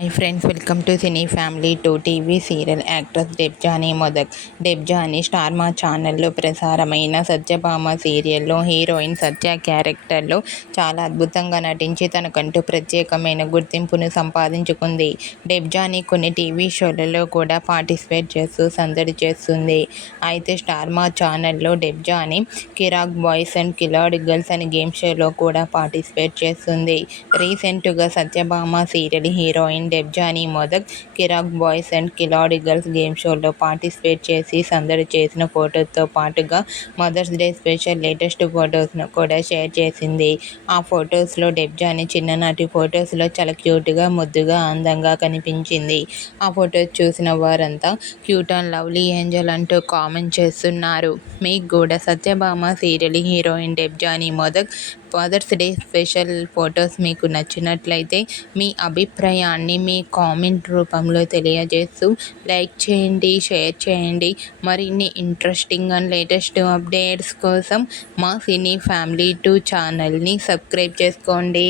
Hi friends, welcome to cine family 2 TV serial. Actress Debjani Modak. Debjani star Maa ఛానల్లో ప్రసారమైన సత్యభామ సీరియల్లో heroine సత్య క్యారెక్టర్లో చాలా అద్భుతంగా నటించి తనకంటూ ప్రత్యేకమైన గుర్తింపును సంపాదించుకుంది. డెబ్జానీ కొన్ని టీవీ షోలలో కూడా పార్టిసిపేట్ చేస్తూ సందడి చేస్తుంది. అయితే స్టార్ మా ఛానల్లో Debjani Kiraak boys and Khiladi girls అనే గేమ్ షోలో కూడా పార్టిసిపేట్ చేస్తుంది. రీసెంట్గా Satyabhama serial heroine Debjani Modak Kiraak boys and Khiladi girls game షోలో పార్టిసిపేట్ చేసి సందడి చేసిన ఫొటోస్తో పాటుగా మదర్స్ డే స్పెషల్ లేటెస్ట్ ఫొటోస్ను కూడా షేర్ చేసింది. ఆ ఫొటోస్లో డెబ్జానీ చిన్ననాటి ఫొటోస్లో చాలా క్యూట్గా, ముద్దుగా, అందంగా కనిపించింది. ఆ ఫొటోస్ చూసిన వారంతా క్యూట్ అండ్ లవ్లీ ఏంజల్ అంటూ కామెంట్ చేస్తున్నారు. మీకు కూడా Satyabhama serial heroine Debjani Modak mothers day special photos మీకు నచ్చినట్లయితే మీ అభిప్రాయాన్ని మీ కామెంట్ రూపంలో తెలియజేస్తూ లైక్ చేయండి, షేర్ చేయండి. మరిన్ని ఇంట్రెస్టింగ్ అండ్ లేటెస్ట్ అప్డేట్స్ కోసం మా సినీ ఫ్యామిలీ 2 ఛానల్ని సబ్స్క్రైబ్ చేసుకోండి.